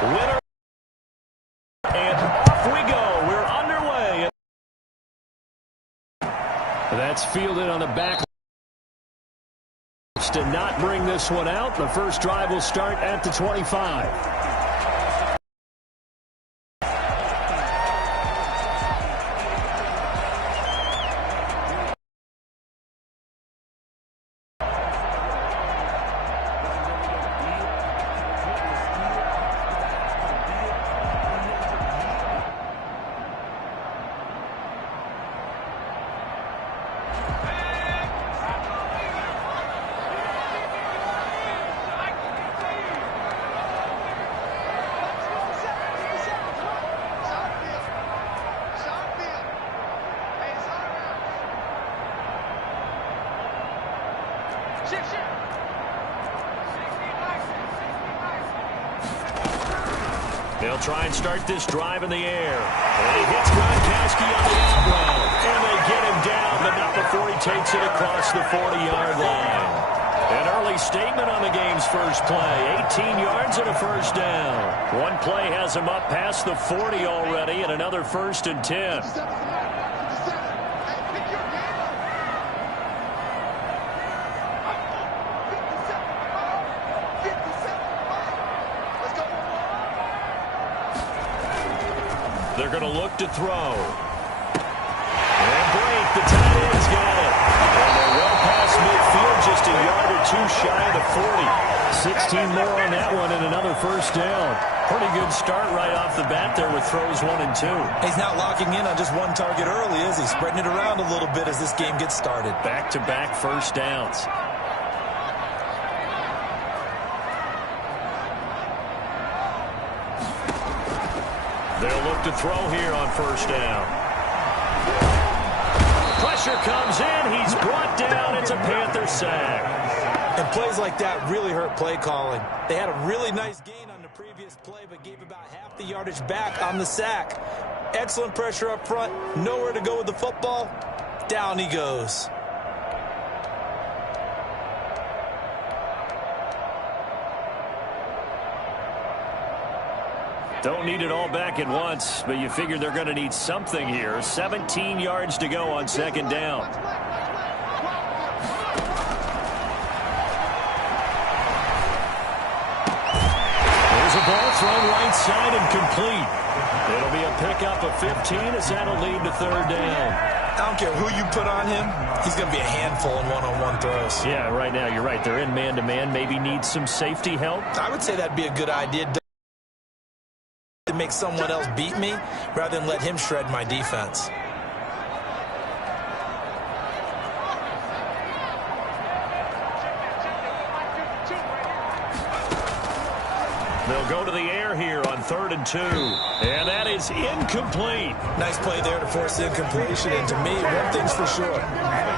Winner. And off we go. We're underway. That's fielded on the back. To not bring this one out. The first drive will start at the 25. They'll try and start this drive in the air. And he hits Gronkowski on the out route. And they get him down, but not before he takes it across the 40-yard line. An early statement on the game's first play. 18 yards and a first down. One play has him up past the 40 already, and another 1st and 10. They're going to look to throw. And break. The tight end's got it. And they're well past midfield, just a yard or two shy of the 40. 16 more on that one and another first down. Pretty good start right off the bat there with throws 1 and 2. He's not locking in on just one target early, is he? Spreading it around a little bit as this game gets started. Back-to-back first downs. They'll look to throw here on first down. Pressure comes in. He's brought down. It's a Panther sack. And plays like that really hurt play calling. They had a really nice gain on the previous play, but gave about half the yardage back on the sack. Excellent pressure up front. Nowhere to go with the football. Down he goes. Don't need it all back at once, but you figure they're going to need something here. 17 yards to go on second down. There's a ball thrown right side and complete. It'll be a pickup of 15 as that'll lead to third down. I don't care who you put on him. He's going to be a handful in one-on-one throws. Yeah, right now you're right. They're in man-to-man. Maybe need some safety help. I would say that'd be a good idea. To make someone else beat me rather than let him shred my defense. They'll go to the air here on 3rd and 2. And that is incomplete. Nice play there to force incompletion. And to me, one thing's for sure.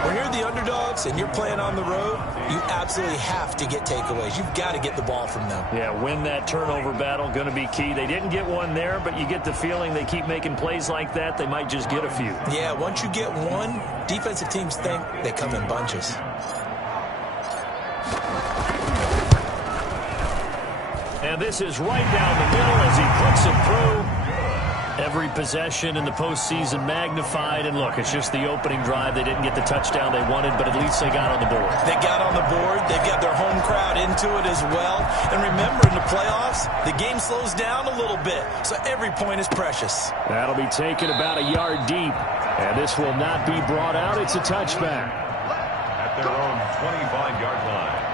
When you're the underdogs and you're playing on the road, you absolutely have to get takeaways. You've got to get the ball from them. Yeah, win that turnover battle, going to be key. They didn't get one there, but you get the feeling they keep making plays like that, they might just get a few. Yeah, once you get one, defensive teams think they come in bunches. And this is right down the middle as he puts it through. Every possession in the postseason magnified. And look, it's just the opening drive. They didn't get the touchdown they wanted, but at least they got on the board. They got on the board. They've got their home crowd into it as well. And remember, in the playoffs, the game slows down a little bit, so every point is precious. That'll be taken about a yard deep. And this will not be brought out. It's a touchback. At their own 25-yard line.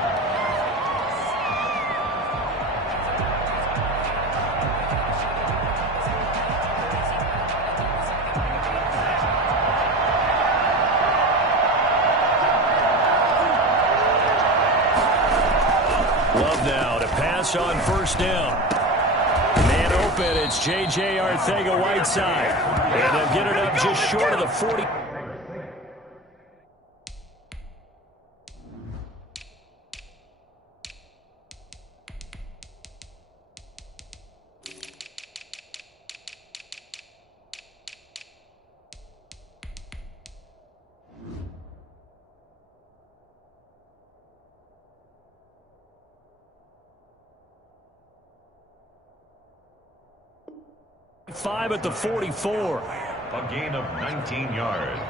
Now to pass on first down. Man open, it's J.J. Arcega-Whiteside. And they'll get it up just short of the 40. 5 at the 44. A gain of 19 yards.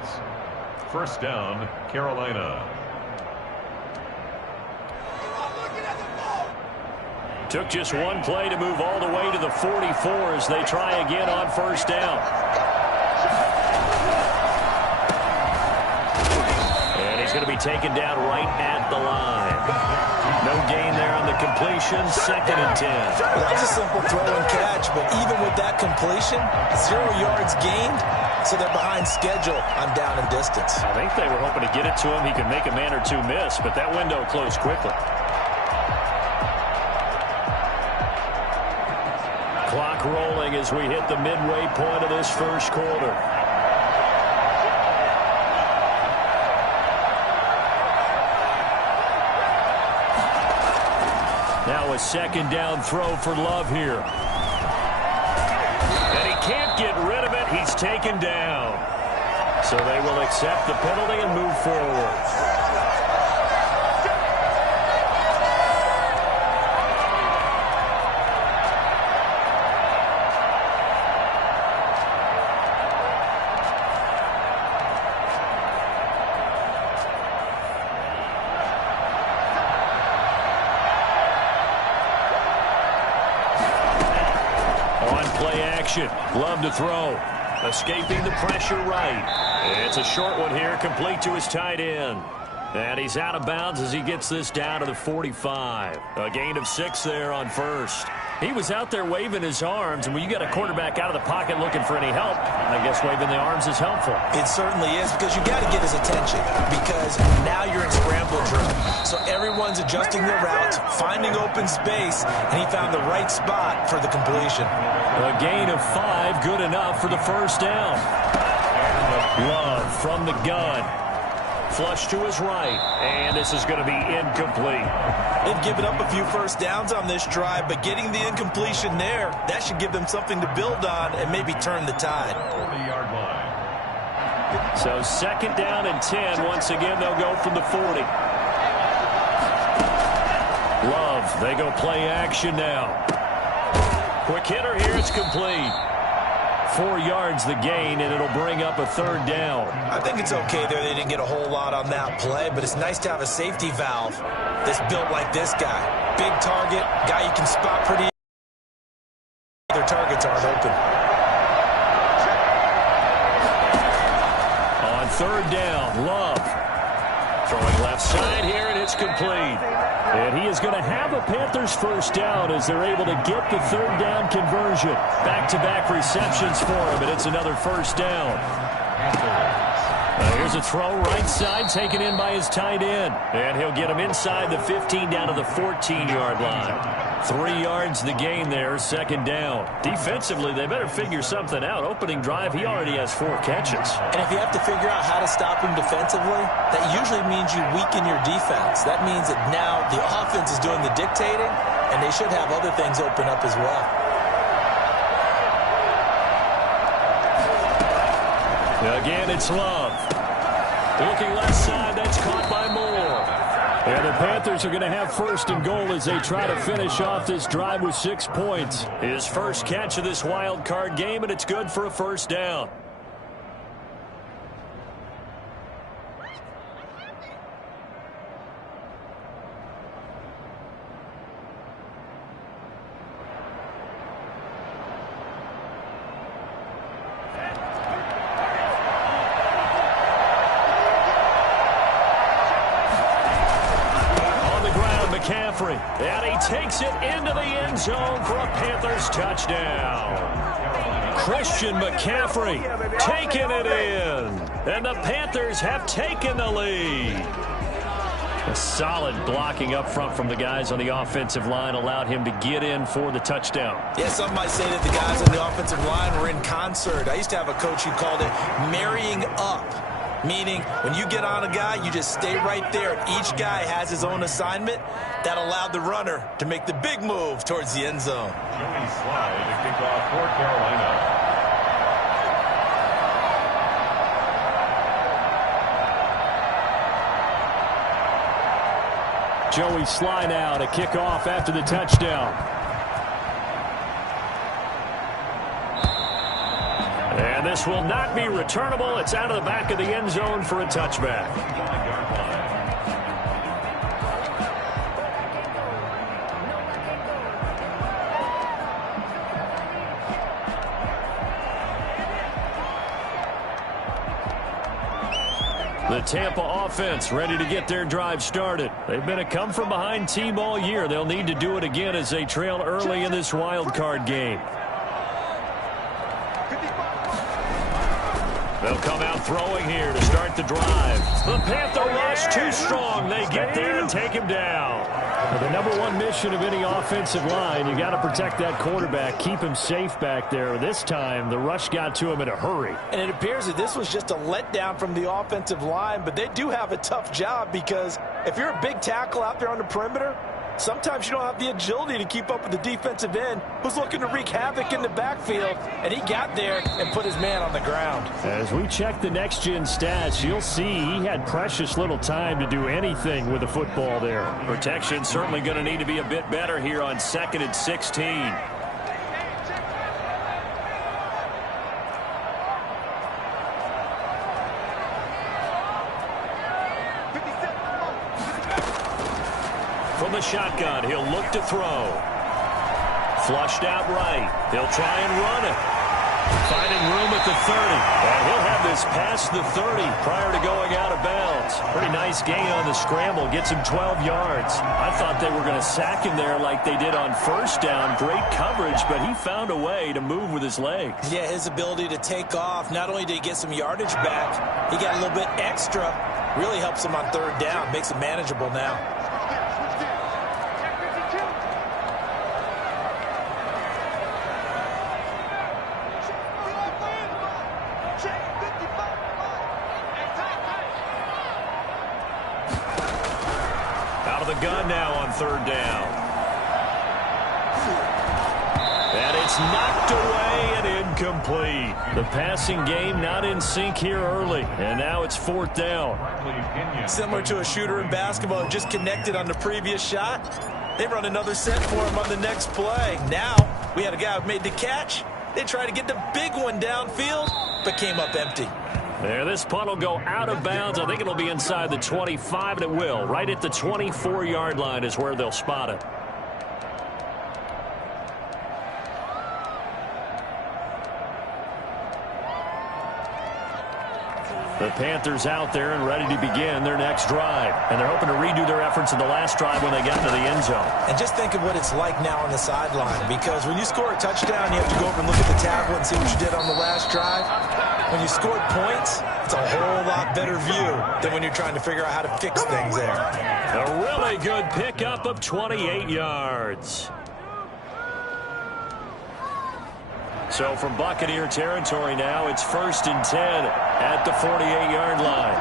First down, Carolina. Took just one play to move all the way to the 44 as they try again on first down. And he's going to be taken down right at the line. No gain there on the completion. 2nd and 10. Well, that was a simple throw and catch, but even with that completion, 0 yards gained, so they're behind schedule on down and distance. I think they were hoping to get it to him. He could make a man or two miss, but that window closed quickly. Clock rolling as we hit the midway point of this first quarter. Now a 2nd down throw for Love here. And he can't get rid of it. He's taken down. So they will accept the penalty and move forward. Love to throw. Escaping the pressure right. It's a short one here, complete to his tight end. And he's out of bounds as he gets this down to the 45. A gain of 6 there on first. He was out there waving his arms, and when you got a quarterback out of the pocket looking for any help, I guess waving the arms is helpful. It certainly is, because you got to get his attention, because now you're in scramble drill. So everyone's adjusting their routes, finding open space, and he found the right spot for the completion. A gain of 5, good enough for the first down. Love from the gun. Flush to his right, and this is going to be incomplete. They've given up a few first downs on this drive, but getting the incompletion there, that should give them something to build on and maybe turn the tide. 40-yard line. So 2nd down and 10. Once again, they'll go from the 40. Love, they go play action now. Quick hitter here, it's complete. 4 yards the gain, and it'll bring up a 3rd down. I think it's okay there. They didn't get a whole lot on that play, but it's nice to have a safety valve that's built like this guy. Big target, guy you can spot pretty easily. Their targets aren't open. On 3rd down, Love. Throwing left side here, and it's complete. And he is going to have a Panthers first down as they're able to get the 3rd down conversion. Back-to-back receptions for him, and it's another first down. Here's a throw right side taken in by his tight end. And he'll get him inside the 15 down to the 14-yard line. 3 yards the gain there, 2nd down. Defensively, they better figure something out. Opening drive, he already has 4 catches. And if you have to figure out how to stop him defensively, that usually means you weaken your defense. That means that now the offense is doing the dictating, and they should have other things open up as well. Again, it's Love. Looking left side, that's caught by Moore. And the Panthers are going to have 1st and goal as they try to finish off this drive with 6 points. His first catch of this wild card game, and it's good for a first down. And he takes it into the end zone for a Panthers touchdown. Christian McCaffrey taking it in. And the Panthers have taken the lead. A solid blocking up front from the guys on the offensive line allowed him to get in for the touchdown. Yeah, some might say that the guys on the offensive line were in concert. I used to have a coach who called it marrying up. Meaning, when you get on a guy, you just stay right there. Each guy has his own assignment. That allowed the runner to make the big move towards the end zone. Joey Slye to kick off for Carolina. Joey Slye now to kick off after the touchdown. pass will not be returnable. It's out of the back of the end zone for a touchback. The Tampa offense ready to get their drive started. They've been a come-from-behind team all year. They'll need to do it again as they trail early in this wild card game. They'll come out throwing here to start the drive. The Panther rush too strong. They get there and take him down. Well, the number one mission of any offensive line, you got to protect that quarterback, keep him safe back there. This time, the rush got to him in a hurry. And it appears that this was just a letdown from the offensive line, but they do have a tough job because if you're a big tackle out there on the perimeter, sometimes you don't have the agility to keep up with the defensive end who's looking to wreak havoc in the backfield, and he got there and put his man on the ground. As we check the next-gen stats, you'll see he had precious little time to do anything with the football there. Protection certainly going to need to be a bit better here on 2nd and 16. From the shotgun, he'll look to throw. Flushed out right. He'll try and run it. Finding room at the 30. And he'll have this past the 30 prior to going out of bounds. Pretty nice gain on the scramble. Gets him 12 yards. I thought they were going to sack him there like they did on first down. Great coverage, but he found a way to move with his legs. Yeah, his ability to take off. Not only did he get some yardage back, he got a little bit extra. Really helps him on 3rd down. Makes it manageable now. The gun now on 3rd down. And it's knocked away and incomplete. The passing game not in sync here early. And now it's 4th down. Similar to a shooter in basketball, just connected on the previous shot. They run another set for him on the next play. Now we had a guy who made the catch. They tried to get the big one downfield, but came up empty. There, this punt will go out of bounds. I think it'll be inside the 25, and it will. Right at the 24-yard line is where they'll spot it. The Panthers out there and ready to begin their next drive. And they're hoping to redo their efforts in the last drive when they got to the end zone. And just think of what it's like now on the sideline. Because when you score a touchdown, you have to go over and look at the tablet and see what you did on the last drive. When you scored points, it's a whole lot better view than when you're trying to figure out how to fix things there. A really good pickup of 28 yards. So from Buccaneer territory now, it's 1st and 10 at the 48-yard line.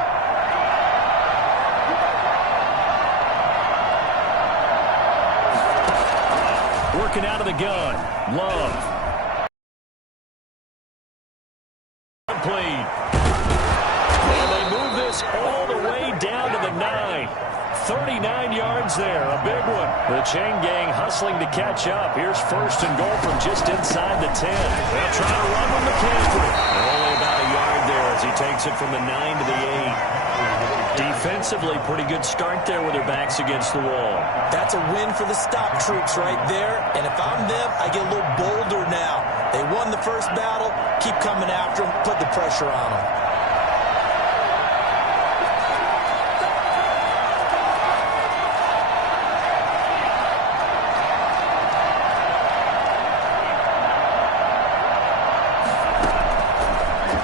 Working out of the gun. Love. Complete. And they move this all the way down to the 9. 39 yards there, a big one. The chain gang hustling to catch up. Here's 1st and goal from just inside the 10. They'll try to run with McCaffrey. Only about a yard there as he takes it from the 9 to the 8. Defensively, pretty good start there with their backs against the wall. That's a win for the stop troops right there. And if I'm them, I get a little bolder now. They won the first battle. Keep coming after them. Put the pressure on them.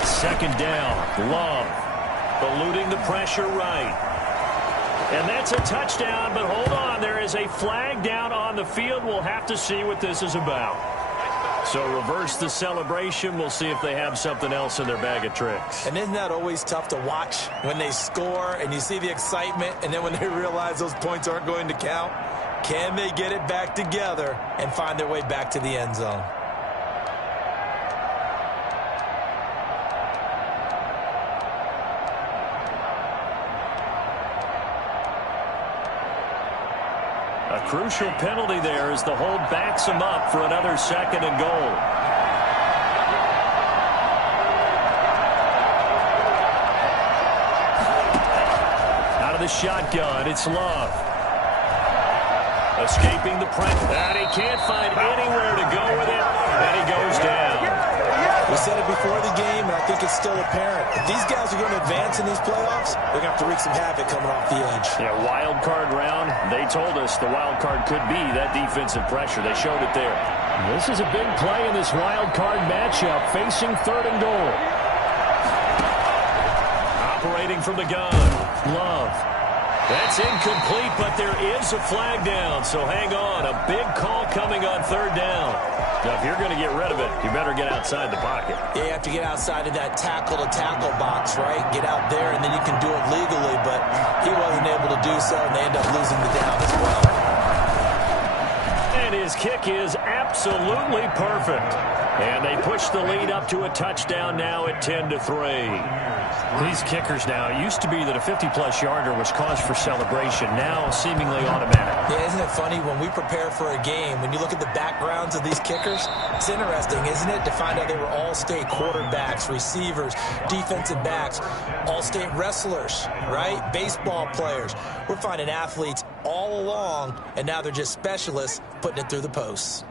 Second down. Love. Eluding the pressure right. And that's a touchdown, but hold on. There is a flag down on the field. We'll have to see what this is about. So reverse the celebration. We'll see if they have something else in their bag of tricks. And isn't that always tough to watch when they score and you see the excitement, and then when they realize those points aren't going to count? Can they get it back together and find their way back to the end zone? A crucial penalty there as the hold backs him up for another 2nd and goal. the shotgun. It's Love. Escaping the pressure. And he can't find anywhere to go with it. And he goes down. We said it before the game, and I think it's still apparent. If these guys are going to advance in these playoffs, they're going to have to wreak some havoc coming off the edge. Yeah, wild card round. They told us the wild card could be that defensive pressure. They showed it there. This is a big play in this wild card matchup, facing 3rd and goal. Operating from the gun. Love. That's incomplete, but there is a flag down, so hang on. A big call coming on 3rd down. Now, if you're going to get rid of it, you better get outside the pocket. Yeah, you have to get outside of that tackle-to-tackle box, right? Get out there, and then you can do it legally, but he wasn't able to do so, and they end up losing the down as well. And his kick is absolutely perfect. And they push the lead up to a touchdown now at 10-3. These kickers now, it used to be that a 50-plus yarder was cause for celebration, now seemingly automatic. Yeah, isn't it funny when we prepare for a game, when you look at the backgrounds of these kickers, it's interesting, isn't it, to find out they were all-state quarterbacks, receivers, defensive backs, all-state wrestlers, right? Baseball players. We're finding athletes all along, and now they're just specialists putting it through the posts.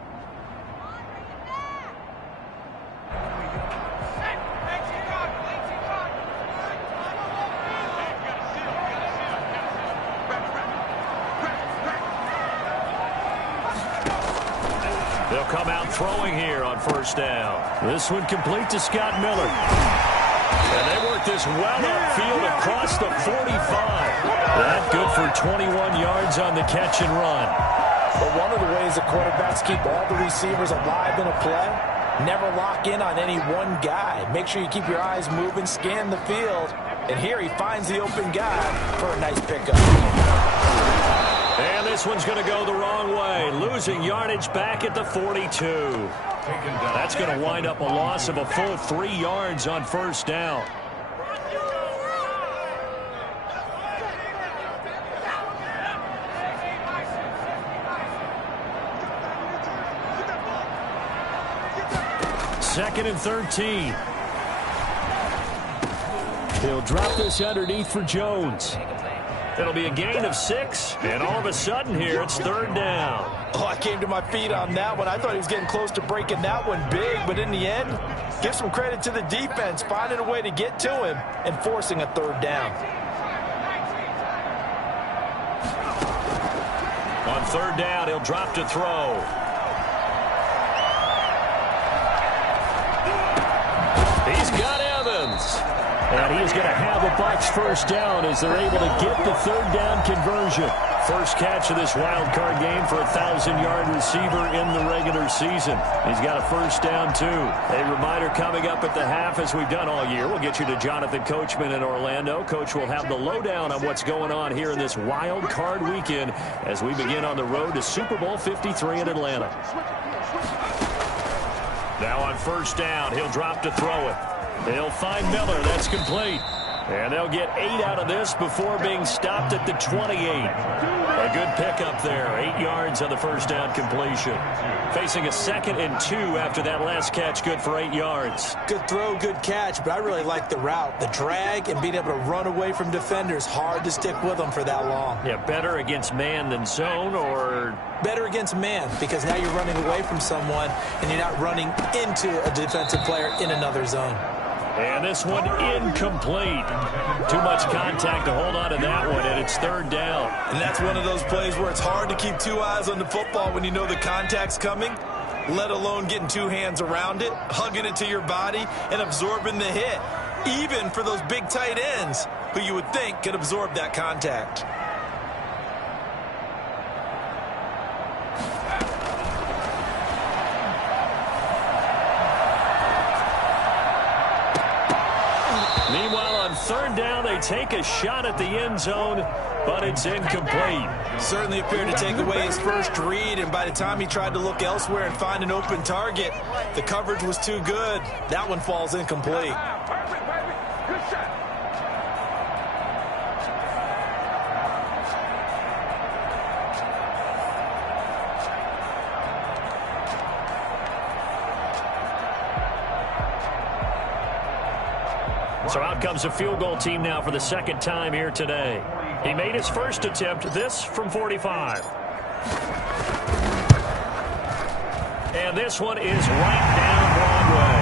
They'll come out throwing here on 1st down. This one complete to Scott Miller. And they work this well upfield across the 45. That good for 21 yards on the catch and run. But one of the ways the quarterbacks keep all the receivers alive in a play, never lock in on any one guy. Make sure you keep your eyes moving, scan the field. And here he finds the open guy for a nice pickup. And this one's going to go the wrong way, losing yardage back at the 42. That's going to wind up a loss of a full 3 yards on 1st down. Second and 13. He'll drop this underneath for Jones. It'll be a gain of 6, and all of a sudden here, it's 3rd down. Oh, I came to my feet on that one. I thought he was getting close to breaking that one big, but in the end, give some credit to the defense, finding a way to get to him and forcing a 3rd down. On 3rd down, he'll drop to throw. He's got Evans. And he's going to have a Bucs 1st down as they're able to get the 3rd down conversion. First catch of this wild card game for a 1,000-yard receiver in the regular season. He's got a 1st down, too. A reminder coming up at the half, as we've done all year. We'll get you to Jonathan Coachman in Orlando. Coach will have the lowdown on what's going on here in this wild card weekend as we begin on the road to Super Bowl 53 in Atlanta. Now on 1st down, he'll drop to throw it. They'll find Miller. That's complete. And they'll get 8 out of this before being stopped at the 28. A good pickup there. 8 yards on the 1st down completion. Facing a 2nd and 2 after that last catch. Good for 8 yards. Good throw, good catch, but I really like the route. The drag and being able to run away from defenders. Hard to stick with them for that long. Yeah, better against man than zone, or better against man, because now you're running away from someone and you're not running into a defensive player in another zone. And this one incomplete. Too much contact to hold on to that one, and it's 3rd down. And that's one of those plays where it's hard to keep 2 eyes on the football when you know the contact's coming, let alone getting 2 hands around it, hugging it to your body, and absorbing the hit, even for those big tight ends who you would think could absorb that contact. Meanwhile, on 3rd down, they take a shot at the end zone, but it's incomplete. Certainly appeared to take away his first read, and by the time he tried to look elsewhere and find an open target, the coverage was too good. That one falls incomplete. So out comes a field goal team now for the 2nd time here today. He made his first attempt, this from 45. And this one is right down Broadway.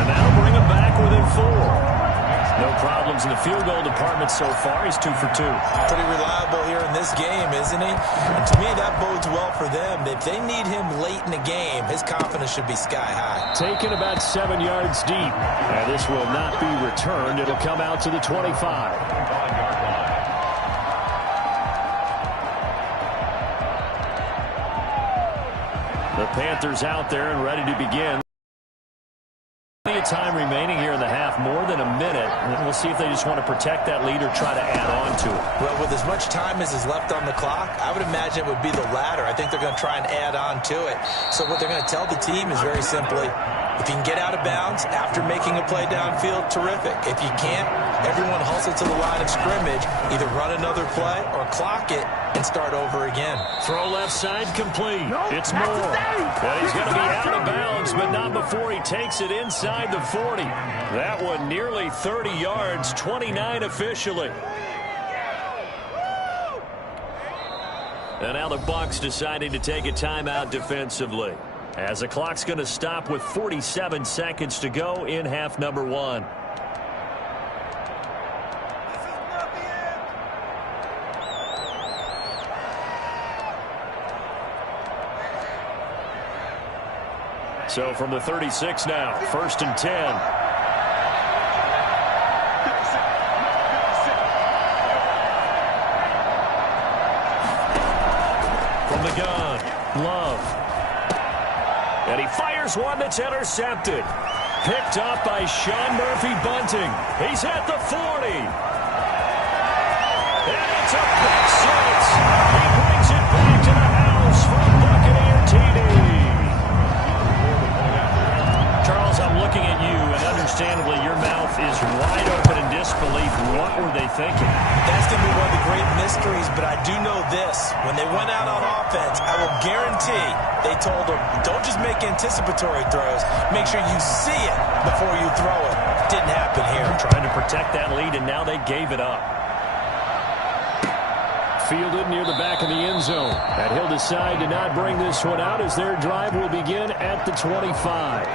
And that'll bring him back within 4. No problems in the field goal department so far. He's 2 for 2. Pretty reliable here in this game, isn't he? And to me, that bodes well for them. If they need him late in the game, his confidence should be sky high. Taken about 7 yards deep. And this will not be returned. It'll come out to the 25. The Panthers out there and ready to begin. Plenty of time remaining here in the half, more than a minute. And we'll see if they just want to protect that lead or try to add on to it. Well, with as much time as is left on the clock, I would imagine it would be the latter. I think they're going to try and add on to it. So what they're going to tell the team is very simply, if you can get out of bounds after making a play downfield, terrific. If you can't, everyone hustle to the line of scrimmage, either run another play or clock it and start over again. Throw left side complete. It's Moore. And he's going to be out of bounds, but not before he takes it inside the 40. That one nearly 30 yards, 29 officially. And now the Bucs deciding to take a timeout defensively, as the clock's going to stop with 47 seconds to go in half number 1. So from the 36 now, 1st and 10. From the gun, Love. And he fires one that's intercepted. Picked up by Sean Murphy-Bunting. He's at the 40. And it's a pick six. He brings it back to the house from Buccaneer TD. Charles, I'm looking at you, and understandably your mouth is wide open in disbelief. What were they thinking? That's going to be one of the great mysteries, but I do know this. When they went out on offense, I will guarantee they told them, don't just make anticipatory throws. Make sure you see it before you throw it. Didn't happen here. Trying to protect that lead, and now they gave it up. Fielded near the back of the end zone. And he'll decide to not bring this one out as their drive will begin at the 25.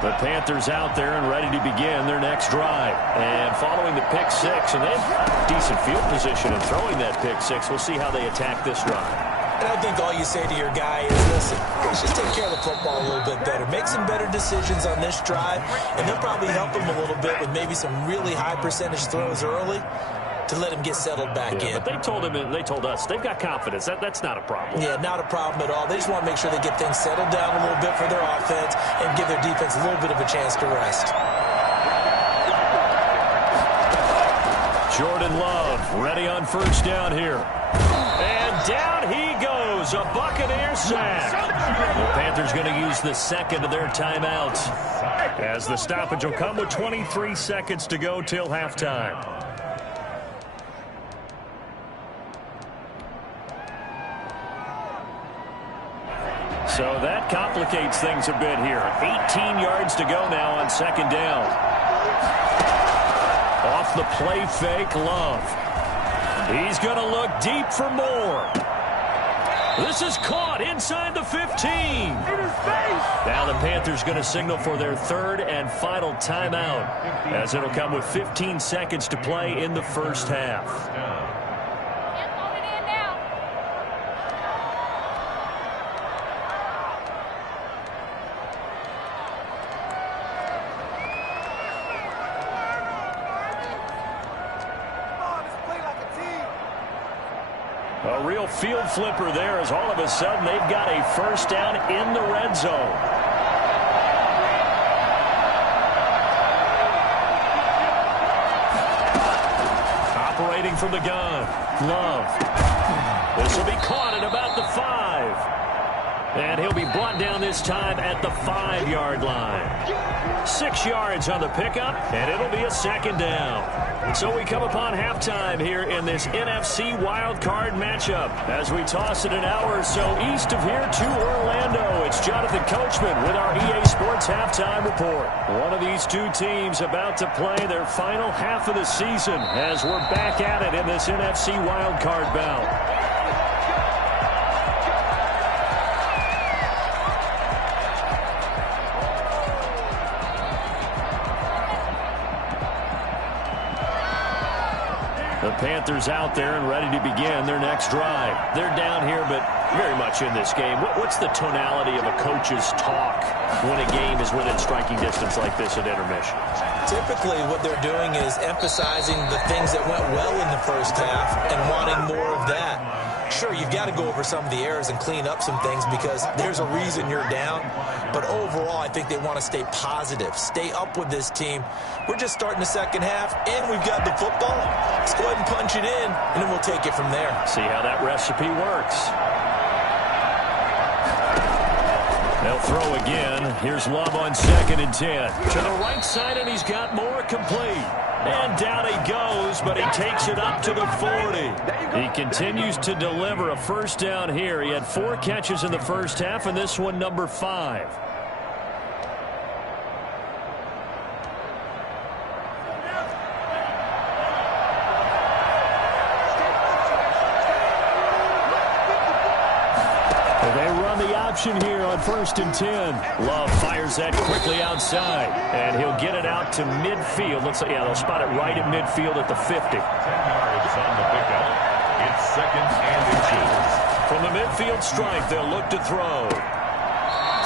The Panthers out there and ready to begin their next drive. And following the pick six, and they've got decent field position in throwing that pick six. We'll see how they attack this drive. And I think all you say to your guy is, listen, let's just take care of the football a little bit better. Make some better decisions on this drive, and they'll probably help him a little bit with maybe some really high percentage throws early to let him get settled back in. But they told him, and they told us, they've got confidence. That's not a problem. Yeah, not a problem at all. They just want to make sure they get things settled down a little bit for their offense and give their defense a little bit of a chance to rest. Jordan Love ready on first down here. And down he goes, a Buccaneer sack. The Panthers going to use the second of their timeouts, as the stoppage will come with 23 seconds to go till halftime. So that complicates things a bit here. 18 yards to go now on second down. Off the play fake, Love. He's going to look deep for more. This is caught inside the 15. Now the Panthers going to signal for their third and final timeout, as it'll come with 15 seconds to play in the first half. A real field flipper there, as all of a sudden they've got a first down in the red zone. Operating from the gun, Love. This will be caught at about the 5. And he'll be brought down this time at the 5-yard line. 6 yards on the pickup, and it'll be a second down. So we come upon halftime here in this NFC wildcard matchup. As we toss it an hour or so east of here to Orlando, it's Jonathan Coachman with our EA Sports Halftime Report. One of these two teams about to play their final half of the season as we're back at it in this NFC wildcard bout. The Panthers out there and ready to begin their next drive. They're down here, but very much in this game. What's the tonality of a coach's talk when a game is within striking distance like this at intermission? Typically, what they're doing is emphasizing the things that went well in the first half and wanting more of that. Sure, you've got to go over some of the errors and clean up some things because there's a reason you're down. But overall, I think they want to stay positive, stay up with this team. We're just starting the second half, and we've got the football. Let's go ahead and punch it in, and then we'll take it from there. See how that recipe works. They'll throw again. Here's Love on 2nd and 10. To the right side, and he's got more complete. And down he goes, but he takes it up to the 40. He continues to deliver a first down here. He had 4 catches in the first half, and this one number 5. They run the option here on 1st and 10. Love fires that quickly outside, and he'll get it out to midfield. Looks like, yeah, they'll spot it right at midfield at the 50. 10 yards on the pickup. It's 2nd and inches. From the midfield strike, they'll look to throw.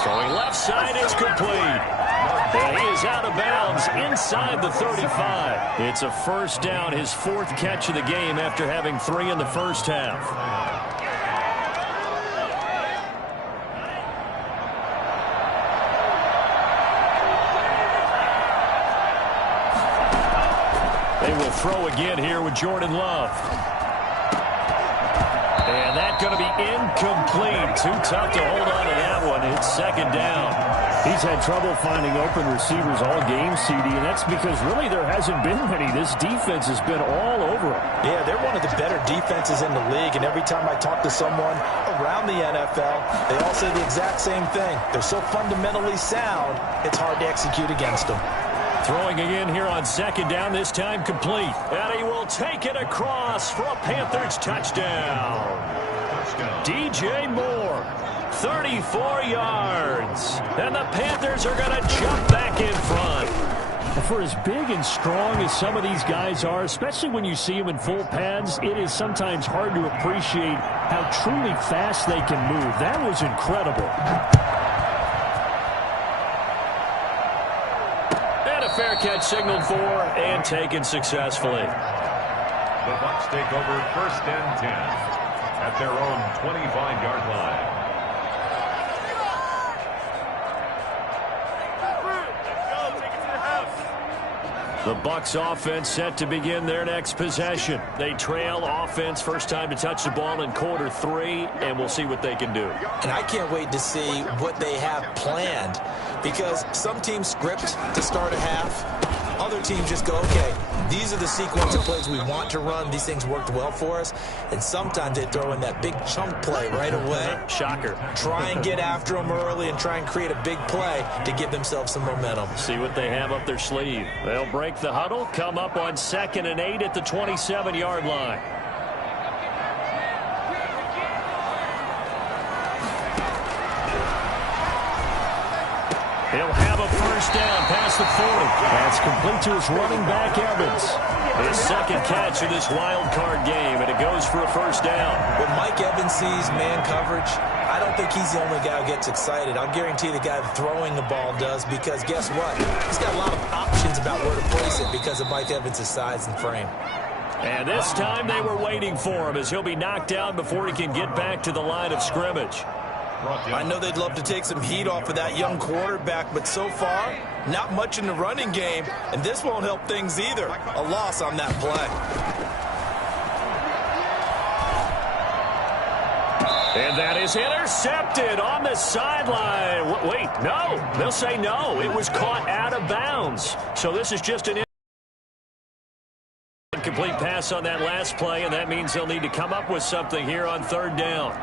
Throwing left side is complete. And he is out of bounds inside the 35. It's a first down, his 4th catch of the game after having 3 in the first half. They will throw again here with Jordan Love. And that's going to be incomplete. Too tough to hold on to that one. It's 2nd down. He's had trouble finding open receivers all game, CD, and that's because really there hasn't been many. This defense has been all over him. Yeah, they're one of the better defenses in the league, and every time I talk to someone around the NFL, they all say the exact same thing. They're so fundamentally sound, it's hard to execute against them. Throwing again here on 2nd down, this time complete. And he will take it across for a Panthers touchdown. DJ Moore, 34 yards. And the Panthers are going to jump back in front. For as big and strong as some of these guys are, especially when you see them in full pads, it is sometimes hard to appreciate how truly fast they can move. That was incredible. Fair catch signaled for and taken successfully. The Bucs take over 1st and 10 at their own 25-yard line. The Bucs offense set to begin their next possession. They trail offense, first time to touch the ball in quarter 3, and we'll see what they can do. And I can't wait to see what they have planned, because some teams script to start a half. Other teams just go, okay, these are the sequence of plays we want to run. These things worked well for us. And sometimes they throw in that big chunk play right away. Shocker. Try and get after them early and try and create a big play to give themselves some momentum. See what they have up their sleeve. They'll break the huddle, come up on 2nd and 8 at the 27-yard line. He'll have a first down past the 40. That's complete to his running back, Evans. His 2nd catch of this wild card game, and it goes for a first down. When Mike Evans sees man coverage, I don't think he's the only guy who gets excited. I'll guarantee the guy throwing the ball does, because guess what? He's got a lot of options about where to place it because of Mike Evans' size and frame. And this time they were waiting for him as he'll be knocked down before he can get back to the line of scrimmage. I know they'd love to take some heat off of that young quarterback, but so far, not much in the running game, and this won't help things either. A loss on that play. And that is intercepted on the sideline. Wait, no. They'll say no. It was caught out of bounds. So this is just an incomplete pass on that last play, and that means they'll need to come up with something here on third down.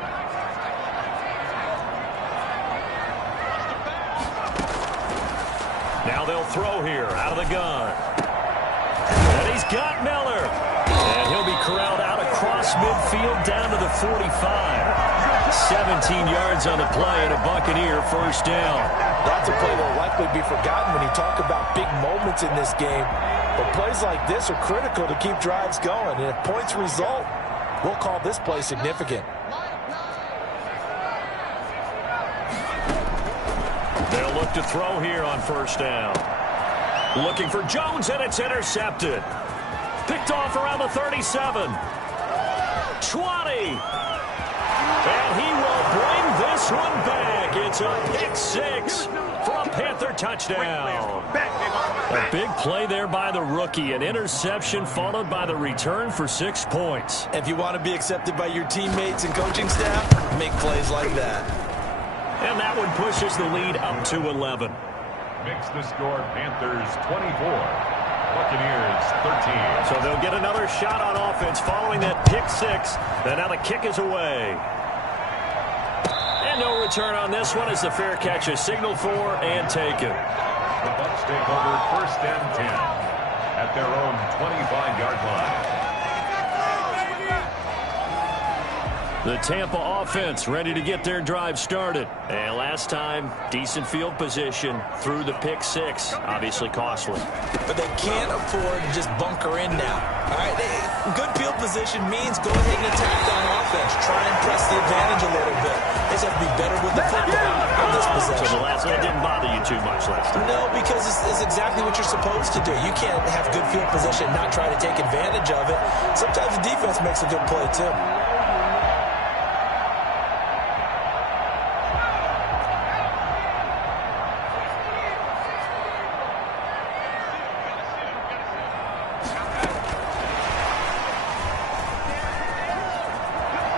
Now they'll throw here out of the gun. And he's got Miller. And he'll be corralled out across midfield down to the 45. 17 yards on the play and a Buccaneer first down. That's a play that will likely be forgotten when you talk about big moments in this game. But plays like this are critical to keep drives going. And if points result, we'll call this play significant. They'll look to throw here on first down. Looking for Jones, and it's intercepted. Picked off around the 37. 20. And he will bring this one back. It's a pick six for a Panther touchdown. A big play there by the rookie. An interception followed by the return for 6 points. If you want to be accepted by your teammates and coaching staff, make plays like that. And that one pushes the lead up to 11. Makes the score Panthers 24. Buccaneers 13. So they'll get another shot on offense following that pick six. And now the kick is away. And no return on this one as the fair catch is signaled for and taken. The Bucs take over first and 10 at their own 25-yard line. The Tampa offense ready to get their drive started. And last time, decent field position through the pick six. Obviously costly. But they can't afford to just bunker in now. All right, good field position means go ahead and attack on offense. Try and press the advantage a little bit. They just have to be better with the football on this possession. So the last one didn't bother you too much last time? No, because it's exactly what you're supposed to do. You can't have good field position and not try to take advantage of it. Sometimes the defense makes a good play, too.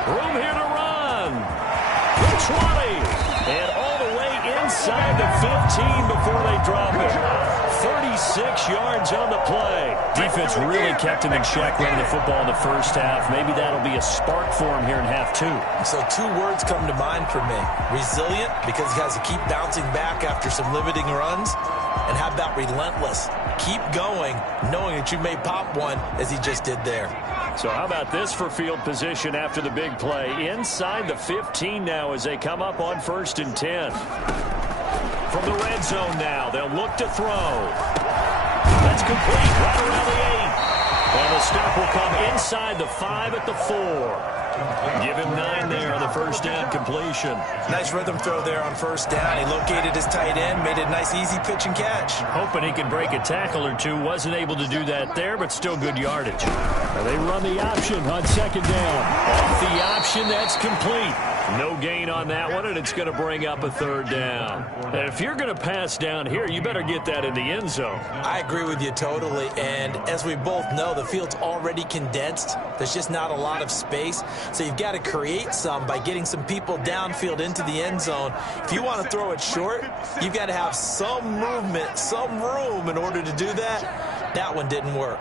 Room here to run. The 20. And all the way inside the 15 before they drop it. 36 yards on the play. Defense really kept him in check running the football in the first half. Maybe that'll be a spark for him here in half two. So 2 words come to mind for me. Resilient, because he has to keep bouncing back after some limiting runs. And how about relentless? Keep going, knowing that you may pop one as he just did there. So how about this for field position after the big play? Inside the 15 now as they come up on first and 10. From the red zone now, they'll look to throw. That's complete right around the 8. And the stop will come inside the 5 at the 4. Give him 9 there on the first down completion. Nice rhythm throw there on first down. He located his tight end, made a nice easy pitch and catch. Hoping he could break a tackle or two. Wasn't able to do that there, but still good yardage. They run the option on second down. Off the option, that's complete. No gain on that one, and it's going to bring up a third down. And if you're going to pass down here, you better get that in the end zone. I agree with you totally, and as we both know, the field's already condensed. There's just not a lot of space, so you've got to create some by getting some people downfield into the end zone. If you want to throw it short, you've got to have some movement, some room in order to do that. That one didn't work.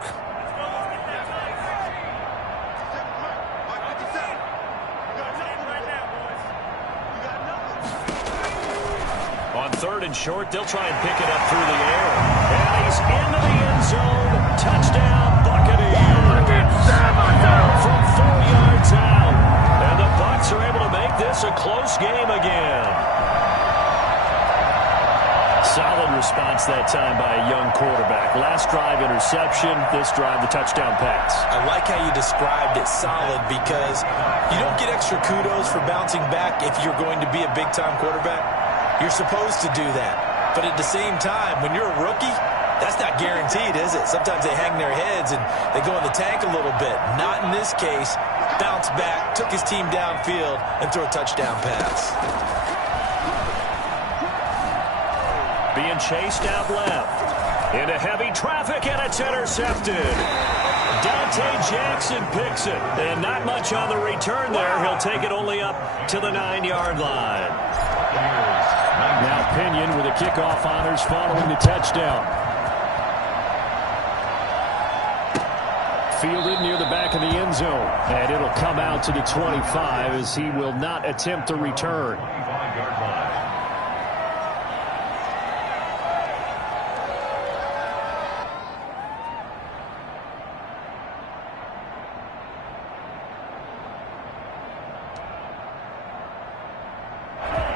On third and short, they'll try and pick it up through the air. And he's into the end zone. Touchdown, Buccaneers. From 4 yards out. And the Bucs are able to make this a close game again. Solid response that time by a young quarterback. Last drive interception, this drive the touchdown pass. I like how you described it, solid, because you don't get extra kudos for bouncing back if you're going to be a big-time quarterback. You're supposed to do that. But at the same time, when you're a rookie, that's not guaranteed, is it? Sometimes they hang their heads and they go in the tank a little bit. Not in this case. Bounce back, took his team downfield, and threw a touchdown pass. Being chased out left. Into heavy traffic, and it's intercepted. Dante Jackson picks it. And not much on the return there. He'll take it only up to the 9-yard line. Now Pinion with the kickoff honors following the touchdown. Fielded near the back of the end zone. And it'll come out to the 25 as he will not attempt a return.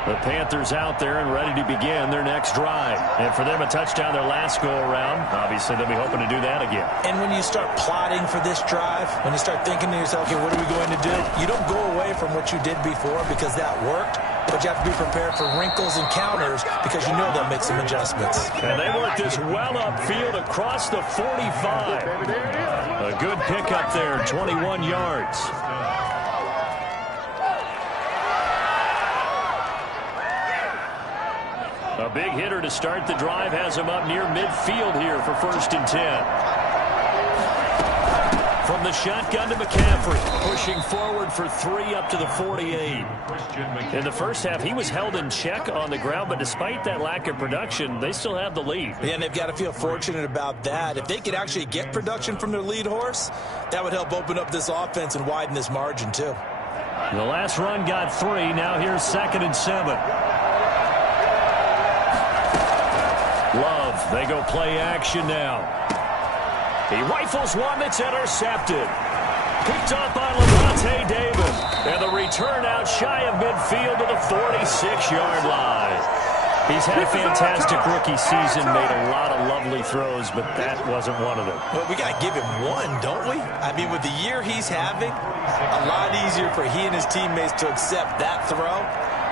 The Panthers out there and ready to begin their next drive. And for them, a touchdown their last go-around. Obviously, they'll be hoping to do that again. And when you start plotting for this drive, when you start thinking to yourself, okay, what are we going to do? You don't go away from what you did before because that worked, but you have to be prepared for wrinkles and counters because you know they'll make some adjustments. And they work this well upfield across the 45. A good pickup there, 21 yards. A big hitter to start the drive has him up near midfield here for 1st and 10. From the shotgun to McCaffrey, pushing forward for 3 up to the 48. In the first half, he was held in check on the ground, but despite that lack of production, they still have the lead. Yeah, and they've got to feel fortunate about that. If they could actually get production from their lead horse, that would help open up this offense and widen this margin, too. The last run got 3. Now here's 2nd and 7. Love, they go play action now. He rifles one that's intercepted. Picked up by Levante David. And the return out shy of midfield to the 46-yard line. He's had a fantastic rookie season, made a lot of lovely throws, but that wasn't one of them. Well, we got to give him one, don't we? I mean, with the year he's having, a lot easier for he and his teammates to accept that throw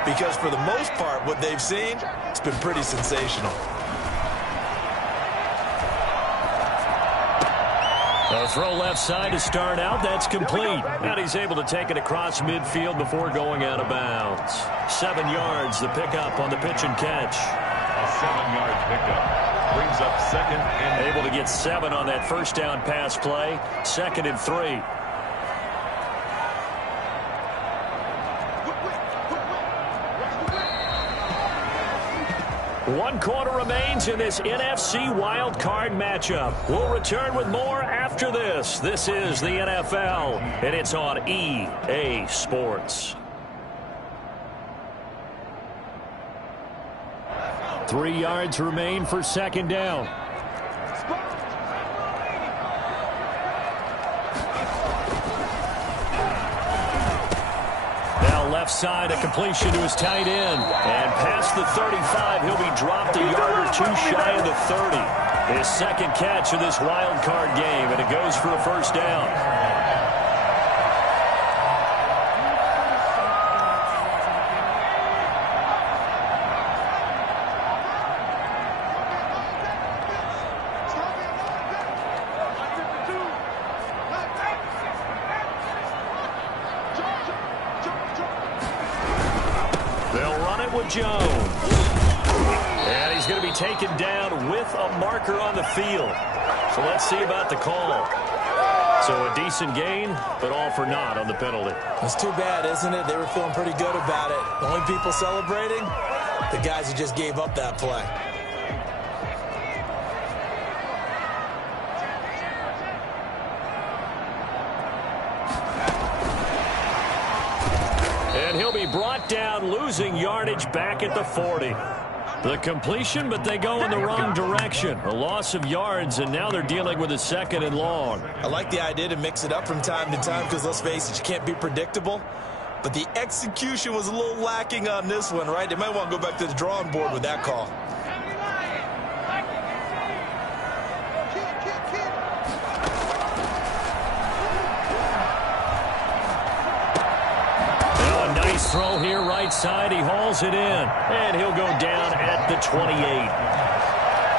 because for the most part, what they've seen, it's been pretty sensational. A throw left side to start out. That's complete. And he's able to take it across midfield before going out of bounds. 7 yards, the pickup on the pitch and catch. A 7-yard pickup brings up 2nd and... Able to get 7 on that first down pass play. 2nd and 3. One quarter remains in this NFC wild card matchup. We'll return with more after this. This is the NFL, and it's on EA Sports. 3 yards remain for 2nd down. Left side, a completion to his tight end. And past the 35, he'll be dropped a yard or 2 shy of the 30. His 2nd catch of this wild card game, and it goes for a 1st down. Jones. And he's going to be taken down with a marker on the field. So let's see about the call. So a decent gain, but all for naught on the penalty. It's too bad, isn't it? They were feeling pretty good about it. The only people celebrating, the guys who just gave up that play. And he'll be brought down, losing yardage back at the 40. The completion, but they go in the wrong direction. A loss of yards, and now they're dealing with a 2nd and long. I like the idea to mix it up from time to time because, let's face it, you can't be predictable. But the execution was a little lacking on this one, right? They might want to go back to the drawing board with that call. Throw here right side. He hauls it in. And he'll go down at the 28.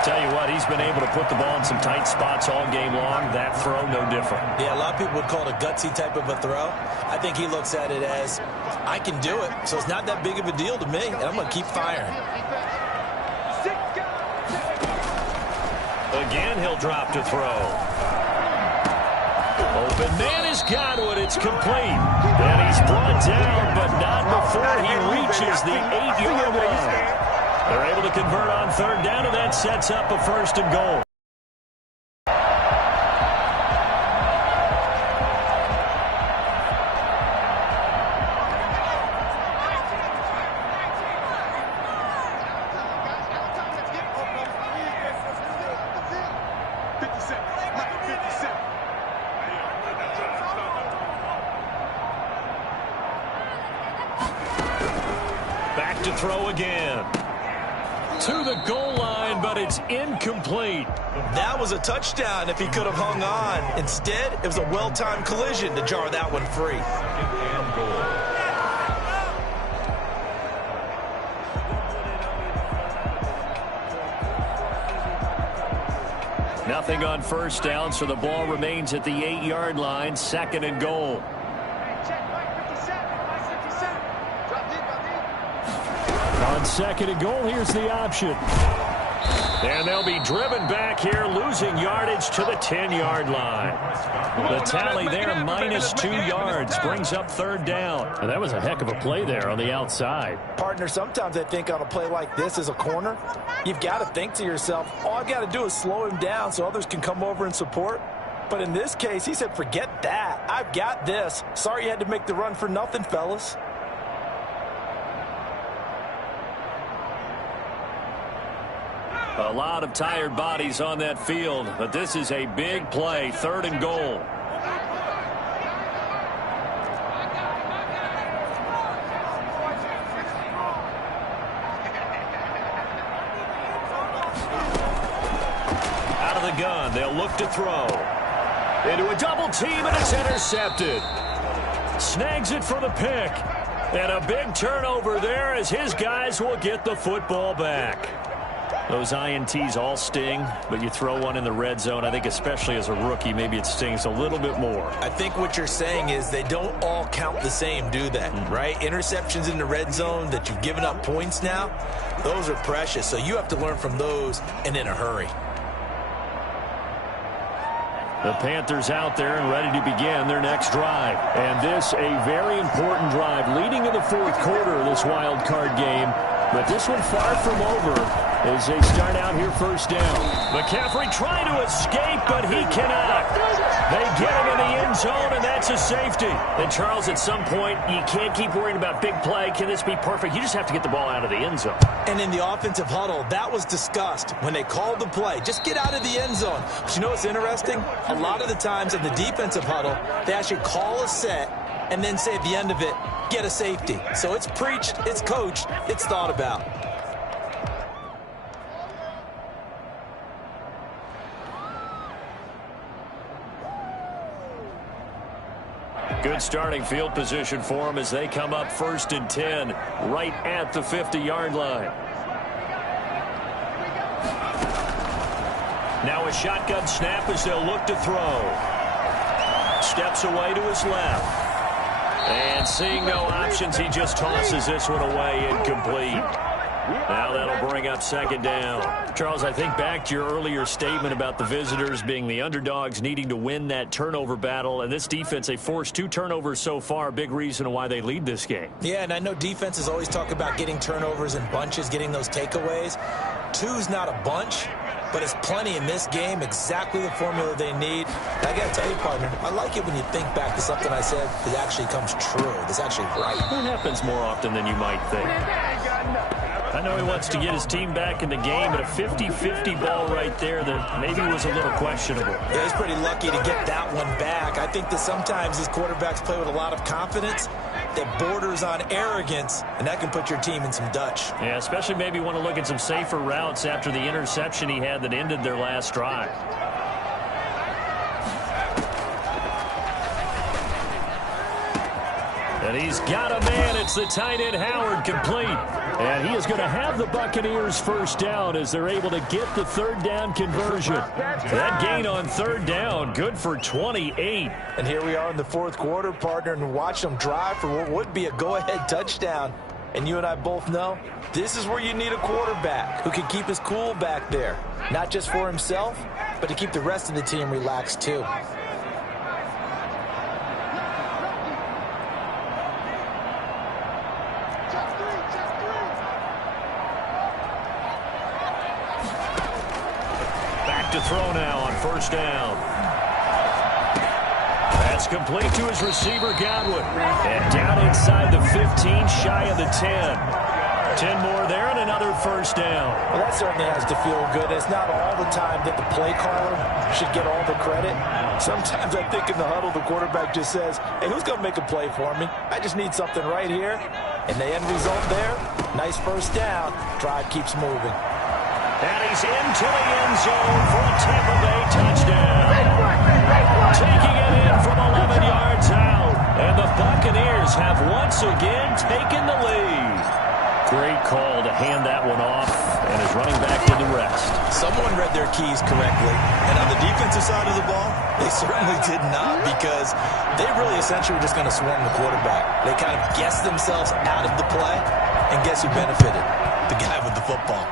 Tell you what, he's been able to put the ball in some tight spots all game long. That throw, no different. Yeah, a lot of people would call it a gutsy type of a throw. I think he looks at it as, I can do it, so it's not that big of a deal to me, and I'm going to keep firing. Again, he'll drop to throw. Open man has got one. It's complete. And he's brought down, but not before he reaches the 8-yard line. They're able to convert on third down, and that sets up a first and goal. Back to throw again. To the goal line, but it's incomplete. That was a touchdown if he could have hung on. Instead, it was a well-timed collision to jar that one free. Second and goal. Nothing on first down, so the ball remains at the 8-yard line. Second and goal. On second and goal, here's the option. And they'll be driven back here, losing yardage to the 10-yard line. The tally there, -2 yards, brings up third down. And that was a heck of a play there on the outside. Partner, sometimes I think on a play like this as a corner, you've got to think to yourself, all I've got to do is slow him down so others can come over and support. But in this case, he said, forget that. I've got this. Sorry you had to make the run for nothing, fellas. A lot of tired bodies on that field, but this is a big play, third and goal. Out of the gun, they'll look to throw. Into a double team, and it's intercepted. Snags it for the pick. And a big turnover there as his guys will get the football back. Those INTs all sting, but you throw one in the red zone, I think especially as a rookie, maybe it stings a little bit more. I think what you're saying is they don't all count the same, do they? Right? Interceptions in the red zone that you've given up points now, those are precious. So you have to learn from those and in a hurry. The Panthers out there and ready to begin their next drive. And this a very important drive leading in the fourth quarter of this wild card game. But this one far from over as they start out here first down. McCaffrey trying to escape, but he cannot. They get him in the end zone, and that's a safety. And, Charles, at some point, you can't keep worrying about big play. Can this be perfect? You just have to get the ball out of the end zone. And in the offensive huddle, that was discussed when they called the play. Just get out of the end zone. But you know what's interesting? A lot of the times in the defensive huddle, they actually call a set and then say at the end of it, get a safety. So it's preached, it's coached, it's thought about. Good starting field position for them as they come up first and 10, right at the 50-yard line. Now a shotgun snap as they'll look to throw. Steps away to his left. And seeing no options, he just tosses this one away, incomplete. Now that'll bring up second down. Charles, I think back to your earlier statement about the visitors being the underdogs needing to win that turnover battle. And this defense, they forced 2 turnovers so far, a big reason why they lead this game. Yeah, and I know defenses always talk about getting turnovers in bunches, getting those takeaways. 2's not a bunch, but it's plenty in this game, exactly the formula they need. I got to tell you, partner, I like it when you think back to something I said that actually comes true, that's actually right. It happens more often than you might think. I know he wants to get his team back in the game, but a 50-50 ball right there that maybe was a little questionable. Yeah, he's pretty lucky to get that one back. I think that sometimes these quarterbacks play with a lot of confidence that borders on arrogance, and that can put your team in some Dutch. Yeah, especially maybe want to look at some safer routes after the interception he had that ended their last drive. And he's got a man. It's the tight end Howard, complete. And he is going to have the Buccaneers first down as they're able to get the third down conversion. That gain on third down, good for 28. And here we are in the fourth quarter, partner, and watch them drive for what would be a go-ahead touchdown. And you and I both know this is where you need a quarterback who can keep his cool back there. Not just for himself, but to keep the rest of the team relaxed too. back to throw now on first down. That's complete to his receiver, Godwin. And down inside the 15, shy of the 10. 10 more there and another first down. Well, that certainly has to feel good. It's not all the time that the play caller should get all the credit. Sometimes I think in the huddle, the quarterback just says, hey, who's going to make a play for me? I just need something right here. And the end result there, nice first down. Drive keeps moving. And he's into the end zone for a Tampa Bay touchdown. Taking it in from 11 yards out. And the Buccaneers have once again taken the lead. Great call to hand that one off, and his running back did the rest. Someone read their keys correctly, and on the defensive side of the ball, they certainly did not, because they really essentially were just going to swarm the quarterback. They kind of guessed themselves out of the play, and guess who benefited? The guy with the football.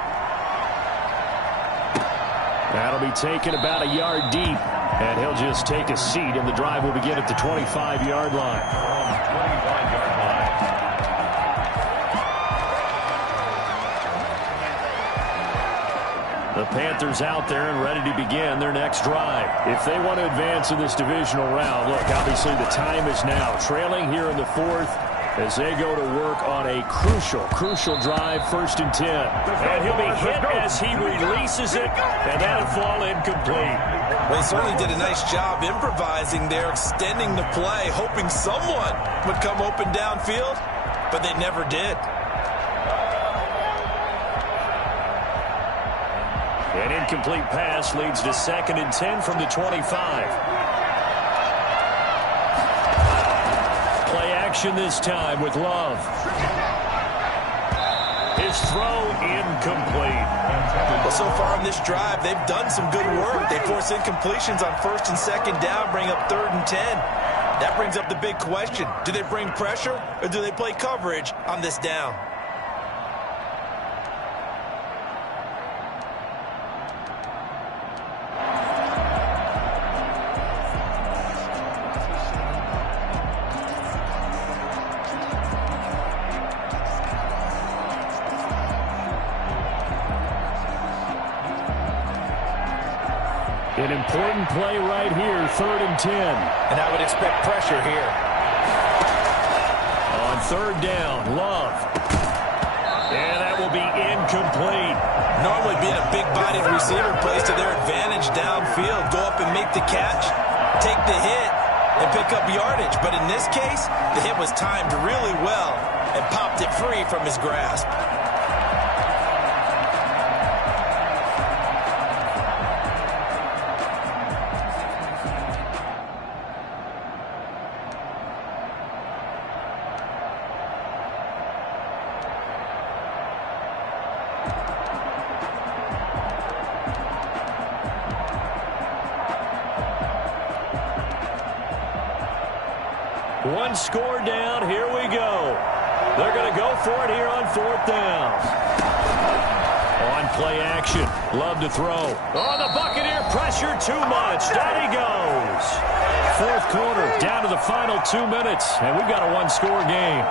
That'll be taken about a yard deep, and he'll just take a seat, and the drive will begin at the 25-yard line. 25-yard line. The Panthers out there and ready to begin their next drive. If they want to advance in this divisional round, look, obviously the time is now. Trailing here in the fourth as they go to work on a crucial drive, 1st and 10. And he'll be hit as he releases it, and that'll fall incomplete. Well, he certainly did a nice job improvising there, extending the play, hoping someone would come open downfield, but they never did. An incomplete pass leads to 2nd and 10 from the 25. Play action this time with Love. His throw incomplete. Well, so far on this drive, they've done some good work. They force incompletions on 1st and 2nd down, bring up 3rd and 10. That brings up the big question. Do they bring pressure or do they play coverage on this down? An important play right here, 3rd and 10. And I would expect pressure here. On 3rd down, Love. And that will be incomplete. Normally being a big-bodied receiver plays to their advantage downfield. Go up and make the catch, take the hit, and pick up yardage. But in this case, the hit was timed really well and popped it free from his grasp. One score down. Here we go. They're going to go for it here on 4th down. On play action. Love to throw. Oh, the Buccaneer pressure too much. Down he goes. 4th quarter, down to the final 2 minutes, and we've got a one-score game.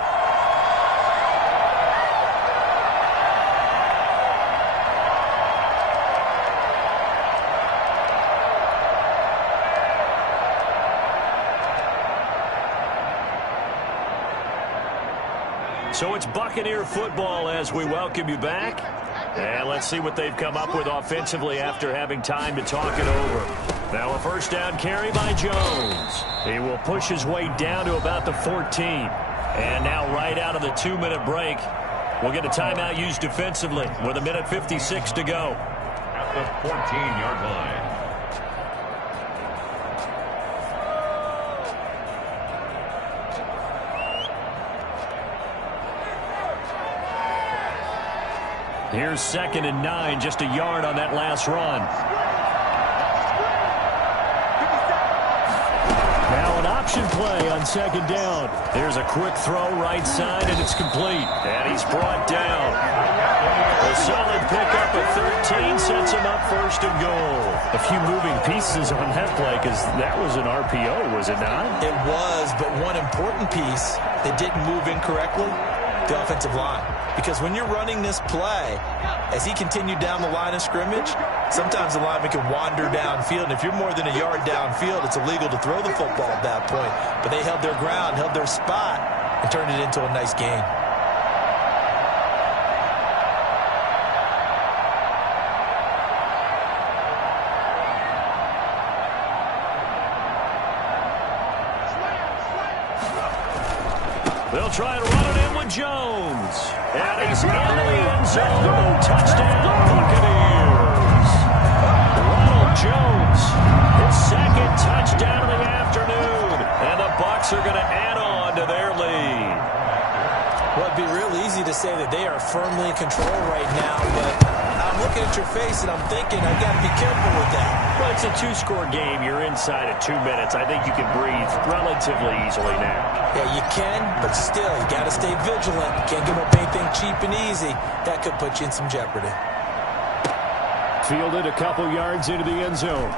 So it's Buccaneer football as we welcome you back. And let's see what they've come up with offensively after having time to talk it over. Now a 1st down carry by Jones. He will push his way down to about the 14. And now right out of the 2-minute break, we'll get a timeout used defensively with 1:56 to go. At the 14-yard line. Here's 2nd and 9, just a yard on that last run. Now an option play on 2nd down. There's a quick throw right side, and it's complete. And he's brought down. A solid pickup at 13 sets him up 1st and goal. A few moving pieces on that play because that was an RPO, was it not? It was, but one important piece that didn't move incorrectly, The offensive line. Because when you're running this play, as he continued down the line of scrimmage, sometimes the lineman can wander downfield. And if you're more than a yard downfield, it's illegal to throw the football at that point. But they held their ground, held their spot, and turned it into a nice gain. They'll try and run it in with Jones. And he's into the end zone. Touchdown, Buccaneers. Ronald Jones, his second touchdown of the afternoon. And the Bucs are going to add on to their lead. Well, it'd be real easy to say that they are firmly in control right now, but I'm looking at your face and I'm thinking I've got to be careful with that. Well, it's a two-score game. You're inside of 2 minutes. I think you can breathe relatively easily now. Yeah, you can, but still, you got to stay vigilant. You can't give up anything cheap and easy. That could put you in some jeopardy. Fielded a couple yards into the end zone.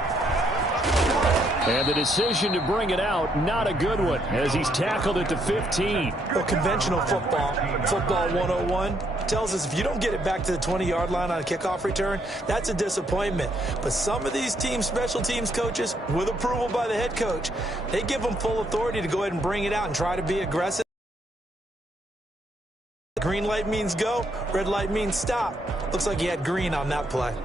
And the decision to bring it out, not a good one, as he's tackled at the 15. Well, conventional football 101, tells us if you don't get it back to the 20-yard line on a kickoff return, that's a disappointment. But some of these teams, special teams coaches, with approval by the head coach, they give them full authority to go ahead and bring it out and try to be aggressive. Green light means go, red light means stop. Looks like he had green on that play.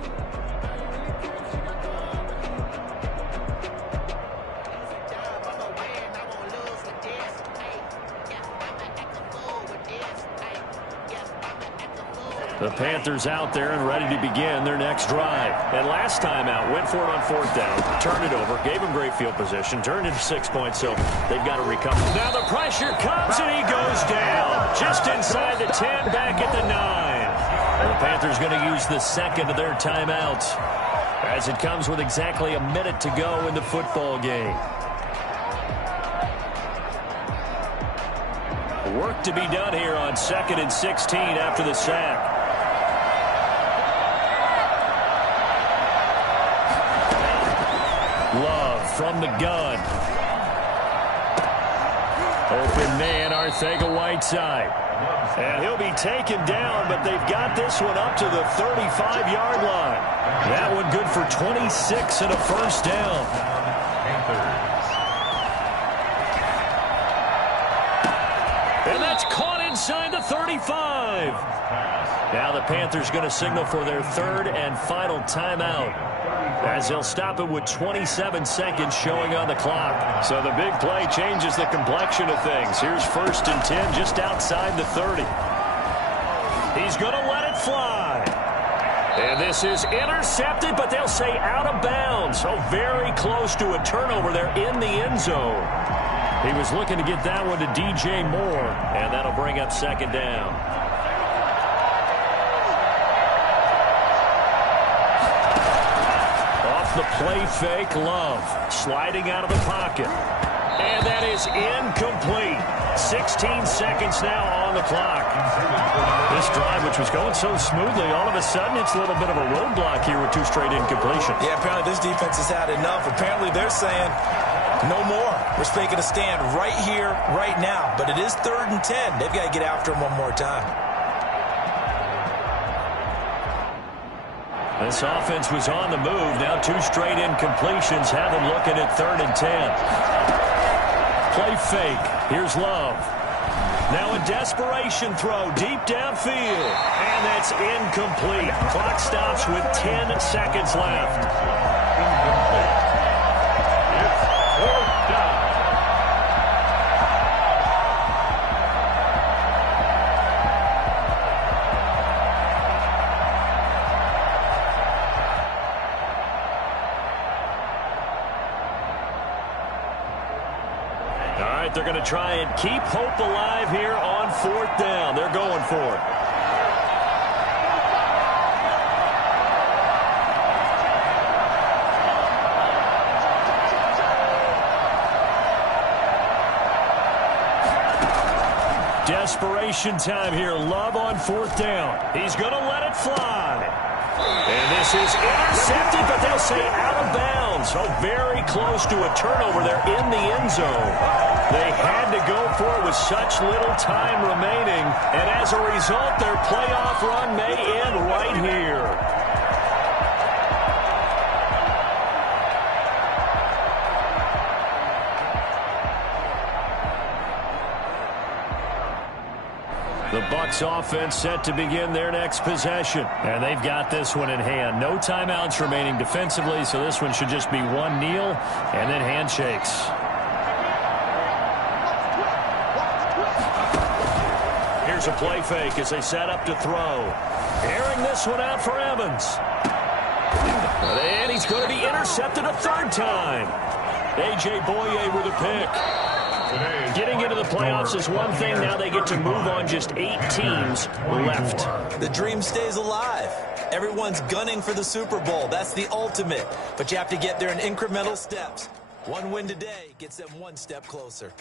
The Panthers out there and ready to begin their next drive. And last time out, went for it on 4th down, turned it over, gave him great field position, turned into 6 points, so they've got to recover. Now the pressure comes and he goes down. Just inside the 10, back at the 9. And the Panthers going to use the second of their timeouts as it comes with exactly a minute to go in the football game. Work to be done here on 2nd and 16 after the sack. Love from the gun. Open man, Arcega-Whiteside. And he'll be taken down, but they've got this one up to the 35-yard line. That one good for 26 and a first down. And that's caught inside the 35. Now the Panthers going to signal for their third and final timeout, as they'll stop it with 27 seconds showing on the clock. So the big play changes the complexion of things. Here's 1st and 10 just outside the 30. He's going to let it fly. And this is intercepted, but they'll say out of bounds. So very close to a turnover there in the end zone. He was looking to get that one to DJ Moore, and that'll bring up 2nd down. The play fake, Love sliding out of the pocket. And that is incomplete. 16 seconds now on the clock. This drive, which was going so smoothly, all of a sudden it's a little bit of a roadblock here with 2 straight incompletions. Yeah, apparently this defense has had enough. Apparently they're saying no more. We're making a stand right here, right now. But it is 3rd and 10. They've got to get after him one more time. This offense was on the move. Now 2 straight incompletions have them looking at 3rd and 10. Play fake. Here's Love. Now a desperation throw deep downfield. And that's incomplete. Clock stops with 10 seconds left. Incomplete. It's 4th down. They're going to try and keep hope alive here on 4th down. They're going for it. Desperation time here. Love on 4th down. He's going to let it fly. And this is intercepted, but they'll say out of bounds. So very close to a turnover there in the end zone. They had to go for it with such little time remaining. And as a result, their playoff run may end right here. The Bucs offense set to begin their next possession. And they've got this one in hand. No timeouts remaining defensively, so this one should just be one kneel and then handshakes. Here's a play fake as they set up to throw. Airing this one out for Evans. And he's going to be intercepted a third time. A.J. Boye with a pick. Getting into the playoffs is one thing. Now they get to move on. Just 8 teams left. The dream stays alive. Everyone's gunning for the Super Bowl. That's the ultimate. But you have to get there in incremental steps. One win today gets them one step closer.